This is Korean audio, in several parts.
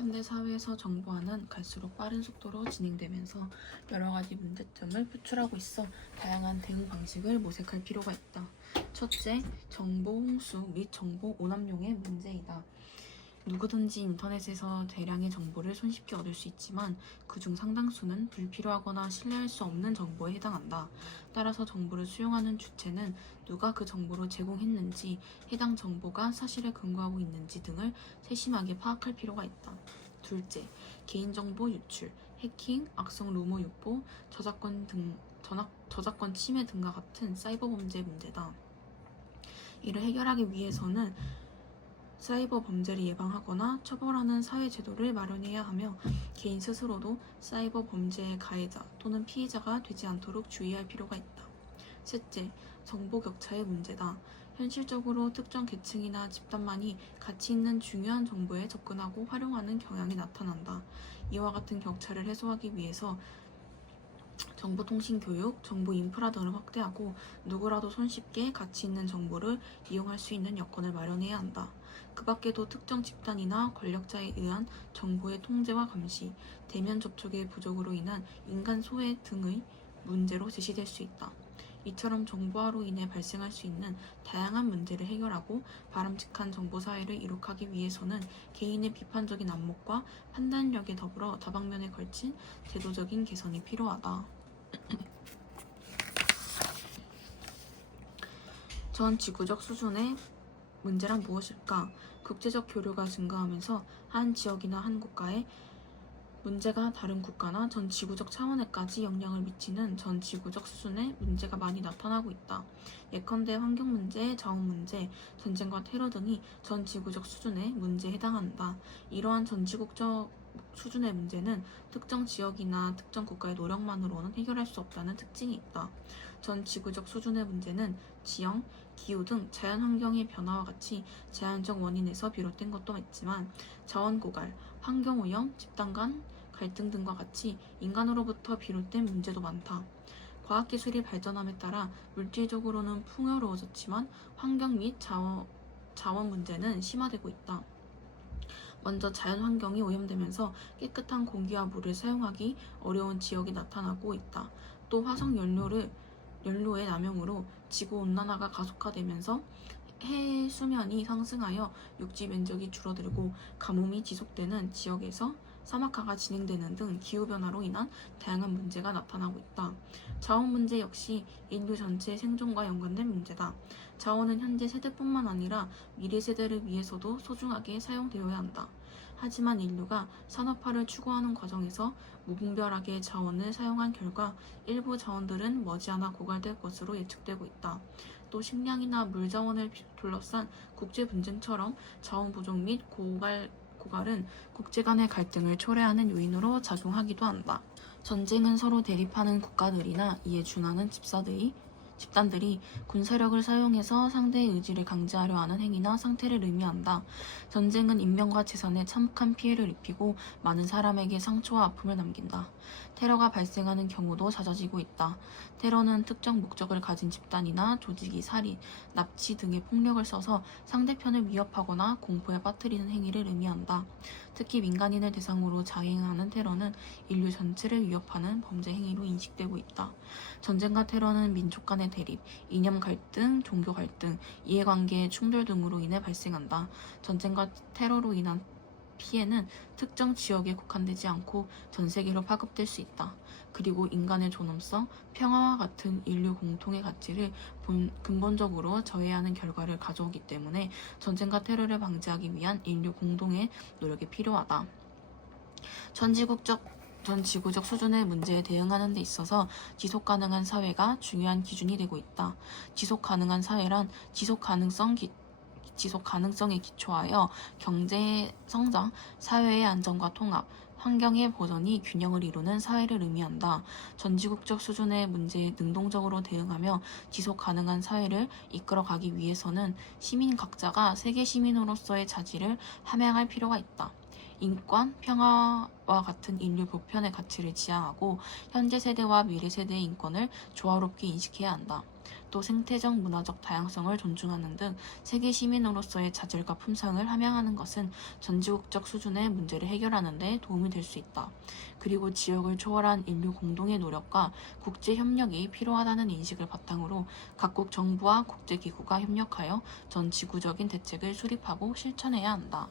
현대 사회에서 정보화는 갈수록 빠른 속도로 진행되면서 여러 가지 문제점을 표출하고 있어 다양한 대응 방식을 모색할 필요가 있다. 첫째, 정보 홍수 및 정보 오남용의 문제이다. 누구든지 인터넷에서 대량의 정보를 손쉽게 얻을 수 있지만 그중 상당수는 불필요하거나 신뢰할 수 없는 정보에 해당한다. 따라서 정보를 수용하는 주체는 누가 그 정보를 제공했는지, 해당 정보가 사실에 근거하고 있는지 등을 세심하게 파악할 필요가 있다. 둘째, 개인정보 유출, 해킹, 악성 루머 유포, 저작권 침해 등과 같은 사이버 범죄 문제다. 이를 해결하기 위해서는 사이버 범죄를 예방하거나 처벌하는 사회 제도를 마련해야 하며 개인 스스로도 사이버 범죄의 가해자 또는 피해자가 되지 않도록 주의할 필요가 있다. 셋째, 정보 격차의 문제다. 현실적으로 특정 계층이나 집단만이 가치 있는 중요한 정보에 접근하고 활용하는 경향이 나타난다. 이와 같은 격차를 해소하기 위해서 정보통신교육, 정보 인프라 등을 확대하고 누구라도 손쉽게 가치 있는 정보를 이용할 수 있는 여건을 마련해야 한다. 그 밖에도 특정 집단이나 권력자에 의한 정보의 통제와 감시, 대면 접촉의 부족으로 인한 인간 소외 등의 문제로 제시될 수 있다. 이처럼 정보화로 인해 발생할 수 있는 다양한 문제를 해결하고 바람직한 정보사회를 이룩하기 위해서는 개인의 비판적인 안목과 판단력에 더불어 다방면에 걸친 제도적인 개선이 필요하다. 전 지구적 수준의 문제란 무엇일까? 국제적 교류가 증가하면서 한 지역이나 한 국가의 문제가 다른 국가나 전 지구적 차원에까지 영향을 미치는 전 지구적 수준의 문제가 많이 나타나고 있다. 예컨대 환경 문제, 자원 문제, 전쟁과 테러 등이 전 지구적 수준의 문제에 해당한다. 이러한 전 지구적 수준의 문제는 특정 지역이나 특정 국가의 노력만으로는 해결할 수 없다는 특징이 있다. 전 지구적 수준의 문제는 지형, 기후 등 자연환경의 변화와 같이 자연적 원인에서 비롯된 것도 있지만 자원 고갈, 환경오염, 집단 간 갈등 등과 같이 인간으로부터 비롯된 문제도 많다. 과학기술이 발전함에 따라 물질적으로는 풍요로워졌지만 환경 및 자원 문제는 심화되고 있다. 먼저 자연환경이 오염되면서 깨끗한 공기와 물을 사용하기 어려운 지역이 나타나고 있다. 또 화석연료의 남용으로 지구온난화가 가속화되면서 해 수면이 상승하여 육지 면적이 줄어들고 가뭄이 지속되는 지역에서 사막화가 진행되는 등 기후변화로 인한 다양한 문제가 나타나고 있다. 자원 문제 역시 인류 전체의 생존과 연관된 문제다. 자원은 현재 세대뿐만 아니라 미래 세대를 위해서도 소중하게 사용되어야 한다. 하지만 인류가 산업화를 추구하는 과정에서 무분별하게 자원을 사용한 결과 일부 자원들은 머지않아 고갈될 것으로 예측되고 있다. 또 식량이나 물 자원을 둘러싼 국제 분쟁처럼 자원 부족 및 고갈은 국제 간의 갈등을 초래하는 요인으로 작용하기도 한다. 전쟁은 서로 대립하는 국가들이나 이에 준하는 집단들이 군사력을 사용해서 상대의 의지를 강제하려 하는 행위나 상태를 의미한다. 전쟁은 인명과 재산에 참혹한 피해를 입히고 많은 사람에게 상처와 아픔을 남긴다. 테러가 발생하는 경우도 잦아지고 있다. 테러는 특정 목적을 가진 집단이나 조직이 살인, 납치 등의 폭력을 써서 상대편을 위협하거나 공포에 빠뜨리는 행위를 의미한다. 특히 민간인을 대상으로 자행하는 테러는 인류 전체를 위협하는 범죄 행위로 인식되고 있다. 전쟁과 테러는 민족 간의 대립, 이념 갈등, 종교 갈등, 이해관계 충돌 등으로 인해 발생한다. 전쟁과 테러로 인한 피해는 특정 지역에 국한되지 않고 전 세계로 파급될 수 있다. 그리고 인간의 존엄성, 평화와 같은 인류 공통의 가치를 근본적으로 저해하는 결과를 가져오기 때문에 전쟁과 테러를 방지하기 위한 인류 공동의 노력이 필요하다. 전 지구적 수준의 문제에 대응하는 데 있어서 지속 가능한 사회가 중요한 기준이 되고 있다. 지속 가능한 사회란 지속 가능성에 기초하여 경제 성장, 사회의 안정과 통합, 환경의 보전이 균형을 이루는 사회를 의미한다. 전지국적 수준의 문제에 능동적으로 대응하며 지속 가능한 사회를 이끌어가기 위해서는 시민 각자가 세계 시민으로서의 자질을 함양할 필요가 있다. 인권, 평화와 같은 인류 보편의 가치를 지향하고 현재 세대와 미래 세대의 인권을 조화롭게 인식해야 한다. 또 생태적 문화적 다양성을 존중하는 등 세계 시민으로서의 자질과 품성을 함양하는 것은 전지국적 수준의 문제를 해결하는 데 도움이 될 수 있다. 그리고 지역을 초월한 인류 공동의 노력과 국제 협력이 필요하다는 인식을 바탕으로 각국 정부와 국제기구가 협력하여 전 지구적인 대책을 수립하고 실천해야 한다.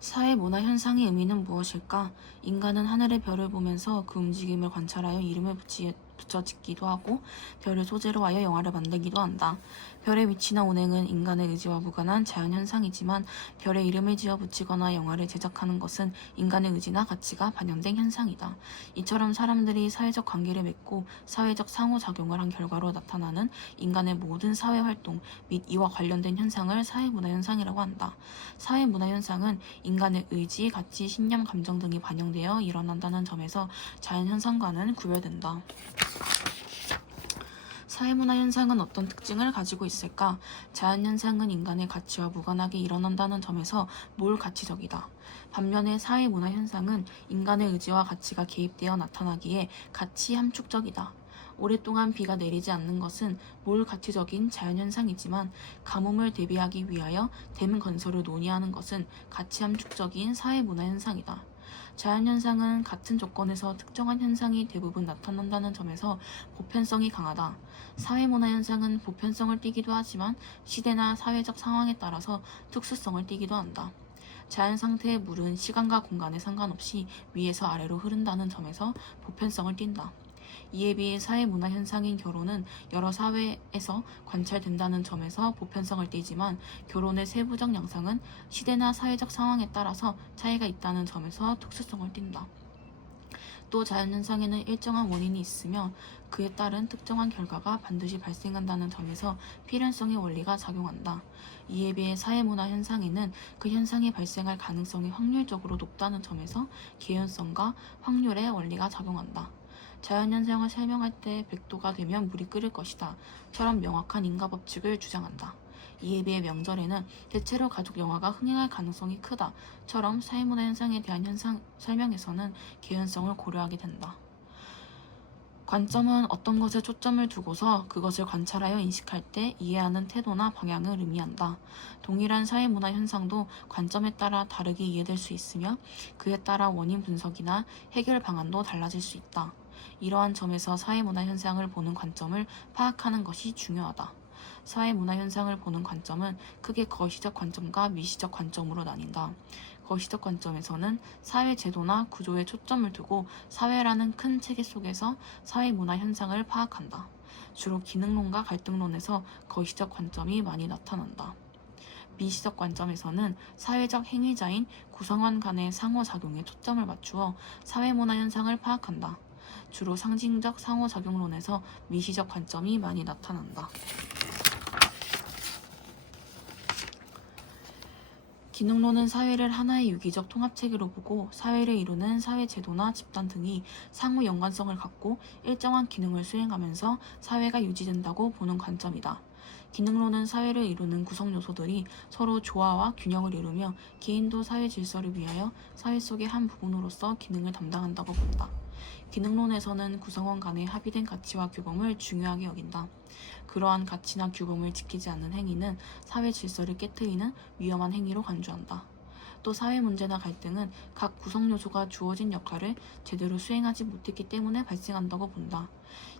사회 문화 현상의 의미는 무엇일까? 인간은 하늘의 별을 보면서 그 움직임을 관찰하여 이름을 붙여 짓기도 하고 별을 소재로 하여 영화를 만들기도 한다. 별의 위치나 운행은 인간의 의지와 무관한 자연현상이지만 별의 이름을 지어 붙이거나 영화를 제작하는 것은 인간의 의지나 가치가 반영된 현상이다. 이처럼 사람들이 사회적 관계를 맺고 사회적 상호작용을 한 결과로 나타나는 인간의 모든 사회활동 및 이와 관련된 현상을 사회문화현상이라고 한다. 사회문화현상은 인간의 의지, 가치, 신념, 감정 등이 반영되어 일어난다는 점에서 자연현상과는 구별된다. 사회문화 현상은 어떤 특징을 가지고 있을까? 자연현상은 인간의 가치와 무관하게 일어난다는 점에서 몰가치적이다. 반면에 사회문화 현상은 인간의 의지와 가치가 개입되어 나타나기에 가치 함축적이다. 오랫동안 비가 내리지 않는 것은 몰가치적인 자연현상이지만 가뭄을 대비하기 위하여 댐 건설을 논의하는 것은 가치 함축적인 사회문화 현상이다. 자연현상은 같은 조건에서 특정한 현상이 대부분 나타난다는 점에서 보편성이 강하다. 사회문화현상은 보편성을 띠기도 하지만 시대나 사회적 상황에 따라서 특수성을 띠기도 한다. 자연 상태의 물은 시간과 공간에 상관없이 위에서 아래로 흐른다는 점에서 보편성을 띈다. 이에 비해 사회문화 현상인 결혼은 여러 사회에서 관찰된다는 점에서 보편성을 띠지만 결혼의 세부적 양상은 시대나 사회적 상황에 따라서 차이가 있다는 점에서 특수성을 띈다. 또 자연현상에는 일정한 원인이 있으며 그에 따른 특정한 결과가 반드시 발생한다는 점에서 필연성의 원리가 작용한다. 이에 비해 사회문화 현상에는 그 현상이 발생할 가능성이 확률적으로 높다는 점에서 개연성과 확률의 원리가 작용한다. 자연현상을 설명할 때 100도가 되면 물이 끓을 것이다. 처럼 명확한 인과법칙을 주장한다. 이에 비해 명절에는 대체로 가족 영화가 흥행할 가능성이 크다. 처럼 사회문화 현상에 대한 현상 설명에서는 개연성을 고려하게 된다. 관점은 어떤 것에 초점을 두고서 그것을 관찰하여 인식할 때 이해하는 태도나 방향을 의미한다. 동일한 사회문화 현상도 관점에 따라 다르게 이해될 수 있으며 그에 따라 원인 분석이나 해결 방안도 달라질 수 있다. 이러한 점에서 사회문화 현상을 보는 관점을 파악하는 것이 중요하다. 사회문화 현상을 보는 관점은 크게 거시적 관점과 미시적 관점으로 나뉜다. 거시적 관점에서는 사회 제도나 구조에 초점을 두고 사회라는 큰 체계 속에서 사회문화 현상을 파악한다. 주로 기능론과 갈등론에서 거시적 관점이 많이 나타난다. 미시적 관점에서는 사회적 행위자인 구성원 간의 상호작용에 초점을 맞추어 사회문화 현상을 파악한다. 주로 상징적 상호작용론에서 미시적 관점이 많이 나타난다. 기능론은 사회를 하나의 유기적 통합체계로 보고 사회를 이루는 사회 제도나 집단 등이 상호 연관성을 갖고 일정한 기능을 수행하면서 사회가 유지된다고 보는 관점이다. 기능론은 사회를 이루는 구성 요소들이 서로 조화와 균형을 이루며 개인도 사회 질서를 위하여 사회 속의 한 부분으로서 기능을 담당한다고 본다. 기능론에서는 구성원 간의 합의된 가치와 규범을 중요하게 여긴다. 그러한 가치나 규범을 지키지 않는 행위는 사회 질서를 깨트리는 위험한 행위로 간주한다. 또 사회 문제나 갈등은 각 구성 요소가 주어진 역할을 제대로 수행하지 못했기 때문에 발생한다고 본다.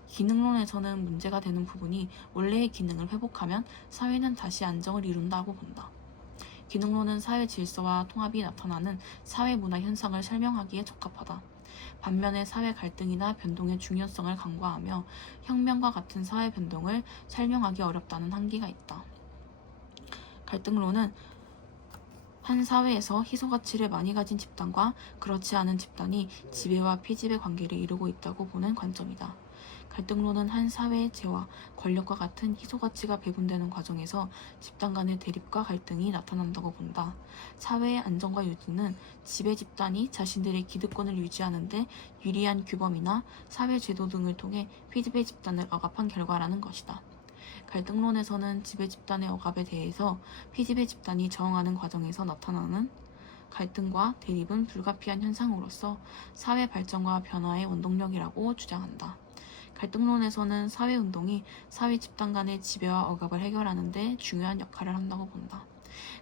기능론에서는 문제가 되는 부분이 원래의 기능을 회복하면 사회는 다시 안정을 이룬다고 본다. 기능론은 사회 질서와 통합이 나타나는 사회 문화 현상을 설명하기에 적합하다. 반면에 사회 갈등이나 변동의 중요성을 간과하며 혁명과 같은 사회 변동을 설명하기 어렵다는 한계가 있다. 갈등론은 한 사회에서 희소가치를 많이 가진 집단과 그렇지 않은 집단이 지배와 피지배 관계를 이루고 있다고 보는 관점이다. 갈등론은 한 사회의 재화, 권력과 같은 희소가치가 배분되는 과정에서 집단 간의 대립과 갈등이 나타난다고 본다. 사회의 안정과 유지는 지배 집단이 자신들의 기득권을 유지하는 데 유리한 규범이나 사회 제도 등을 통해 피지배 집단을 억압한 결과라는 것이다. 갈등론에서는 지배 집단의 억압에 대해서 피지배 집단이 저항하는 과정에서 나타나는 갈등과 대립은 불가피한 현상으로서 사회 발전과 변화의 원동력이라고 주장한다. 갈등론에서는 사회운동이 사회 집단 간의 지배와 억압을 해결하는 데 중요한 역할을 한다고 본다.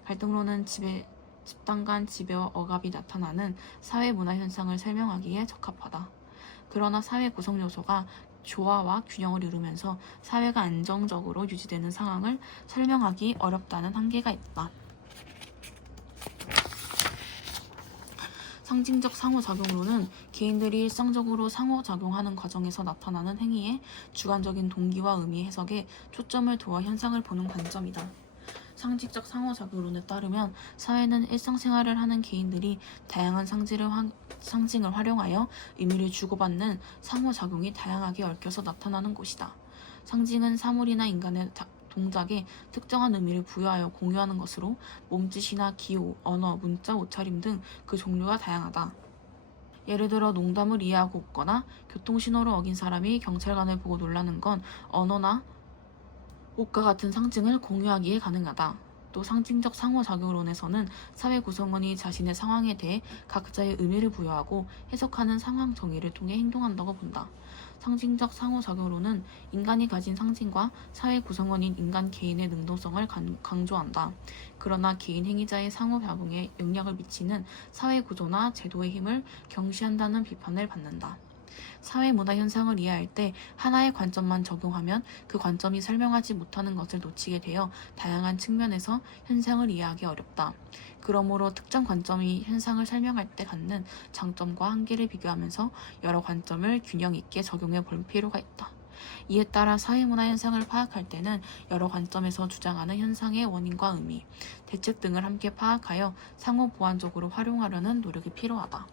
갈등론은 집단 간 지배와 억압이 나타나는 사회 문화 현상을 설명하기에 적합하다. 그러나 사회 구성 요소가 조화와 균형을 이루면서 사회가 안정적으로 유지되는 상황을 설명하기 어렵다는 한계가 있다. 상징적 상호작용으로는 개인들이 일상적으로 상호작용하는 과정에서 나타나는 행위의 주관적인 동기와 의미 해석에 초점을 두어 현상을 보는 관점이다. 상징적 상호작용론에 따르면 사회는 일상생활을 하는 개인들이 다양한 상징을 활용하여 의미를 주고받는 상호작용이 다양하게 얽혀서 나타나는 곳이다. 상징은 사물이나 인간의 동작에 특정한 의미를 부여하여 공유하는 것으로 몸짓이나 기호, 언어, 문자, 옷차림 등 그 종류가 다양하다. 예를 들어 농담을 이해하고 웃거나 교통신호를 어긴 사람이 경찰관을 보고 놀라는 건 언어나 옷과 같은 상징을 공유하기에 가능하다. 또 상징적 상호작용론에서는 사회 구성원이 자신의 상황에 대해 각자의 의미를 부여하고 해석하는 상황 정의를 통해 행동한다고 본다. 상징적 상호작용론은 인간이 가진 상징과 사회 구성원인 인간 개인의 능동성을 강조한다. 그러나 개인 행위자의 상호작용에 영향을 미치는 사회 구조나 제도의 힘을 경시한다는 비판을 받는다. 사회 문화 현상을 이해할 때 하나의 관점만 적용하면 그 관점이 설명하지 못하는 것을 놓치게 되어 다양한 측면에서 현상을 이해하기 어렵다. 그러므로 특정 관점이 현상을 설명할 때 갖는 장점과 한계를 비교하면서 여러 관점을 균형 있게 적용해 볼 필요가 있다. 이에 따라 사회문화 현상을 파악할 때는 여러 관점에서 주장하는 현상의 원인과 의미, 대책 등을 함께 파악하여 상호 보완적으로 활용하려는 노력이 필요하다.